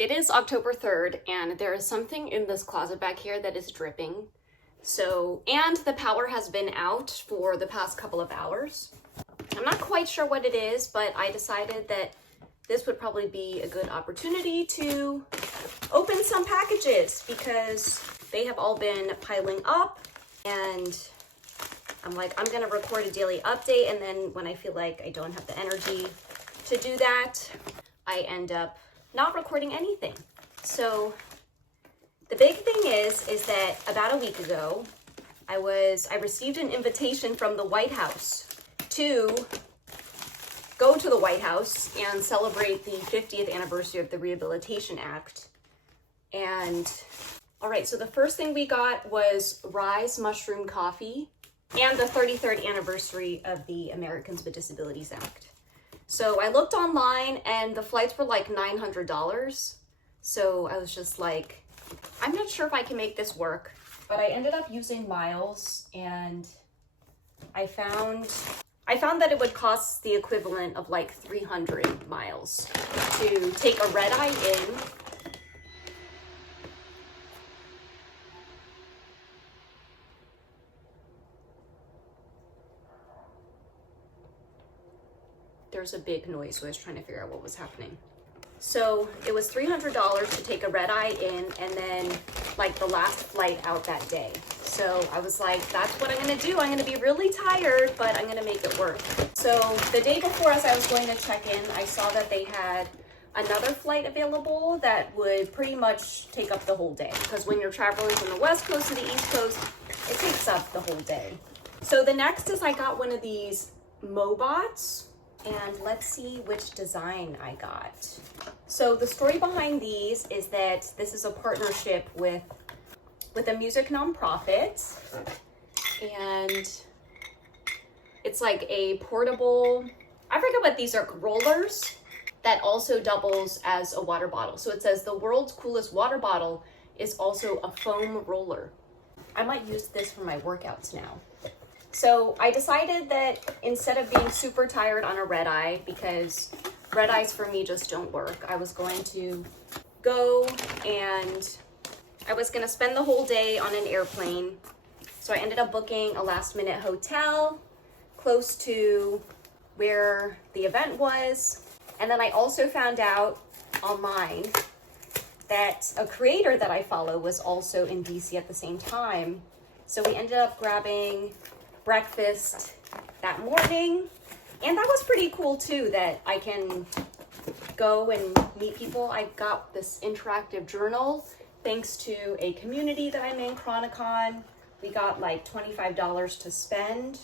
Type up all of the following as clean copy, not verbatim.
It is October 3rd, and there is something in this closet back here that is dripping. And the power has been out for the past couple of hours. I'm not quite sure what it is, but I decided that this would probably be a good opportunity to open some packages because they have all been piling up, and I'm like, I'm gonna record a daily update, and then when I feel like I don't have the energy to do that, I end up not recording anything. So the big thing is that about a week ago, I received an invitation from the White House to go to the White House and celebrate the 50th anniversary of the Rehabilitation Act. And all right, so the first thing we got was Rise Mushroom Coffee and the 33rd anniversary of the Americans with Disabilities Act. So I looked online and the flights were like $900. So I was just like, I'm not sure if I can make this work. But I ended up using miles, and I found that it would cost the equivalent of like 300 miles to take a red eye in. There's a big noise, so I was trying to figure out what was happening. So it was $300 to take a red eye in, and then like the last flight out that day. So I was like, that's what I'm gonna do. I'm gonna be really tired, but I'm gonna make it work. So the day before, as I was going to check in, I saw that they had another flight available that would pretty much take up the whole day. Because when you're traveling from the West Coast to the East Coast, it takes up the whole day. So the next is I got one of these Mobots. And let's see which design I got. So the story behind these is that this is a partnership with a music nonprofit. And it's like a portable, I forget what these are, rollers that also doubles as a water bottle. So it says the world's coolest water bottle is also a foam roller. I might use this for my workouts now. So I decided that instead of being super tired on a red eye, because red eyes for me just don't work, I was going to go and I was going to spend the whole day on an airplane. So I ended up booking a last minute hotel close to where the event was. And then I also found out online that a creator that I follow was also in DC at the same time. So we ended up grabbing breakfast that morning, and that was pretty cool too, that I can go and meet people. I got this interactive journal thanks to a community that I'm in, Chronicon. We got like $25 to spend,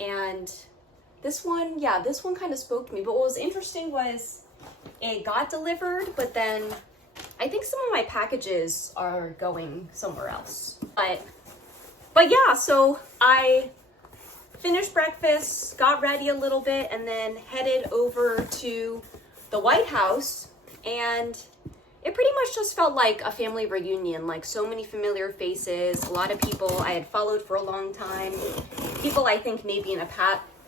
and this one kind of spoke to me. But what was interesting was it got delivered, but then I think some of my packages are going somewhere else. But yeah, so I finished breakfast, got ready a little bit, and then headed over to the White House, and it pretty much just felt like a family reunion, like so many familiar faces, a lot of people I had followed for a long time, people I think maybe in a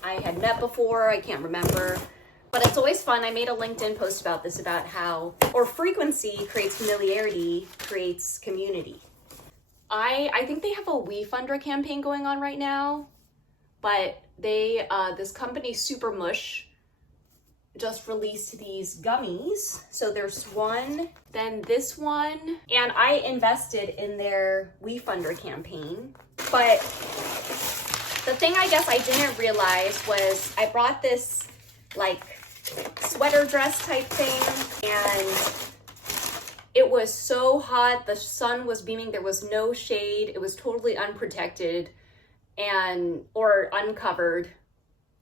I had met before, I can't remember, but it's always fun. I made a LinkedIn post about this, about how, frequency creates familiarity, creates community. I think they have a WeFunder campaign going on right now. But this company Super Mush just released these gummies. So there's one, then this one, and I invested in their WeFunder campaign. But the thing I guess I didn't realize was I brought this like sweater dress type thing, and it was so hot. The sun was beaming. There was no shade. It was totally unprotected or uncovered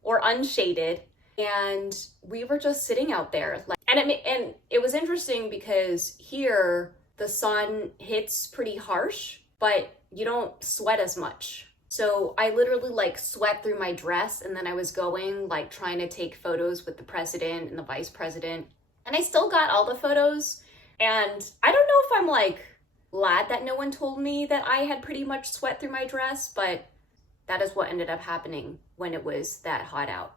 or unshaded, and we were just sitting out there and it was interesting because here the sun hits pretty harsh, but you don't sweat as much. So I literally like sweat through my dress, and then I was going like trying to take photos with the president and the vice president, and I still got all the photos. And I don't know if I'm like glad that no one told me that I had pretty much sweat through my dress, but that is what ended up happening when it was that hot out.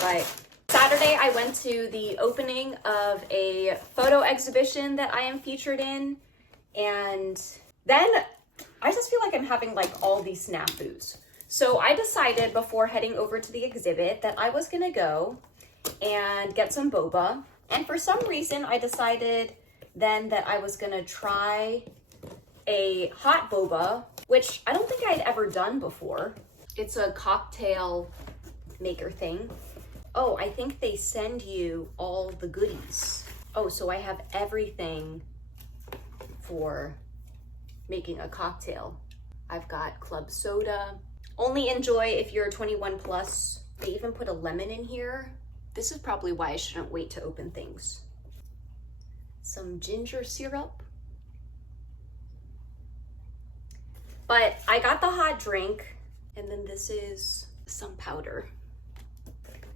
But Saturday, I went to the opening of a photo exhibition that I am featured in. And then I just feel like I'm having like all these snafus. So I decided before heading over to the exhibit that I was gonna go and get some boba. And for some reason, I decided then that I was gonna try a hot boba, which I don't think I'd ever done before. It's a cocktail maker thing. Oh, I think they send you all the goodies. Oh, so I have everything for making a cocktail. I've got club soda. Only enjoy if you're 21 plus. They even put a lemon in here. This is probably why I shouldn't wait to open things. Some ginger syrup. But I got the hot drink, and then this is some powder.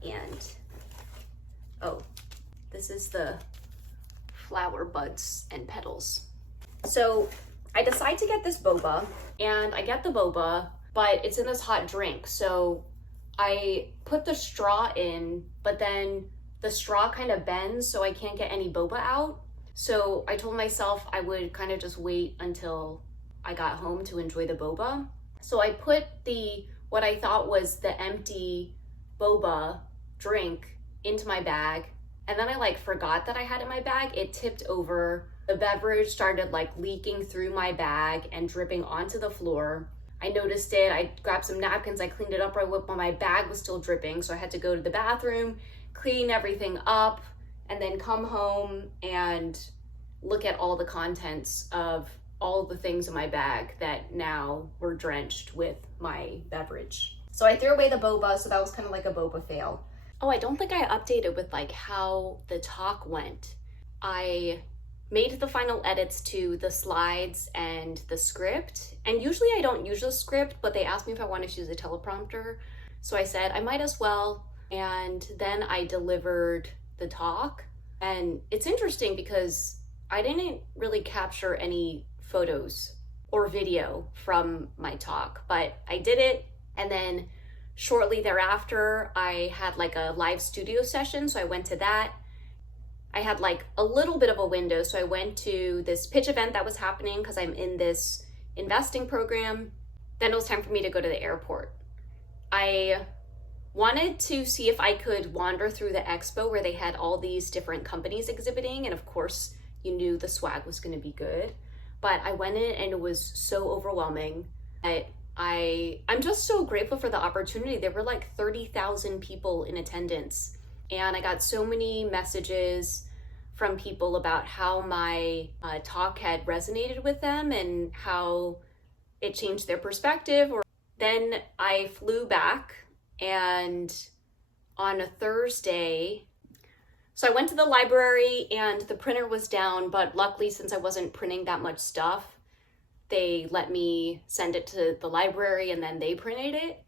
And, oh, this is the flower buds and petals. So I decide to get this boba, and I get the boba, but it's in this hot drink. So I put the straw in, but then the straw kind of bends, so I can't get any boba out. So I told myself I would kind of just wait until I got home to enjoy the boba. So I put what I thought was the empty boba drink into my bag, and then I like forgot that I had it in my bag. It tipped over. The beverage started like leaking through my bag and dripping onto the floor. I noticed it. I grabbed some napkins, I cleaned it up right away, but my bag was still dripping. So I had to go to the bathroom, clean everything up, and then come home and look at all the contents of all the things in my bag that now were drenched with my beverage. So I threw away the boba, so that was kind of like a boba fail. Oh, I don't think I updated with like how the talk went. I made the final edits to the slides and the script. And usually I don't use a script, but they asked me if I wanted to use a teleprompter. So I said I might as well. And then I delivered the talk. And it's interesting because I didn't really capture any photos or video from my talk, but I did it. And then shortly thereafter, I had like a live studio session. So I went to that. I had like a little bit of a window. So I went to this pitch event that was happening because I'm in this investing program. Then it was time for me to go to the airport. I wanted to see if I could wander through the expo where they had all these different companies exhibiting. And of course, you knew the swag was going to be good. But I went in and it was so overwhelming. I'm just so grateful for the opportunity. There were like 30,000 people in attendance. And I got so many messages from people about how my talk had resonated with them and how it changed their perspective. Then I flew back, and on a Thursday, so I went to the library and the printer was down, but luckily since I wasn't printing that much stuff, they let me send it to the library and then they printed it.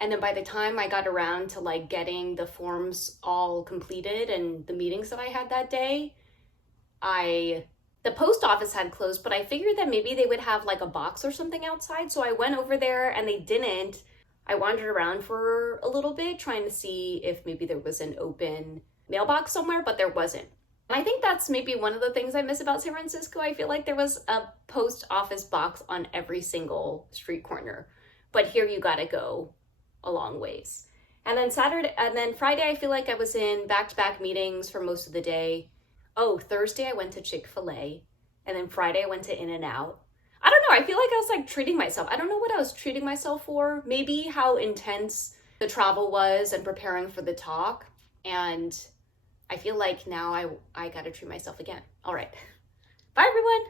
And then by the time I got around to like getting the forms all completed and the meetings that I had that day, the post office had closed, but I figured that maybe they would have like a box or something outside. So I went over there and they didn't. I wandered around for a little bit trying to see if maybe there was an open mailbox somewhere, but there wasn't. And I think that's maybe one of the things I miss about San Francisco. I feel like there was a post office box on every single street corner, but here you gotta go a long ways. And then Friday, I feel like I was in back-to-back meetings for most of the day. Oh, Thursday I went to Chick-fil-A, and then Friday I went to In-N-Out. I don't know, I feel like I was like treating myself. I don't know what I was treating myself for. Maybe how intense the travel was and preparing for the talk. And I feel like now I gotta treat myself again. All right, bye everyone.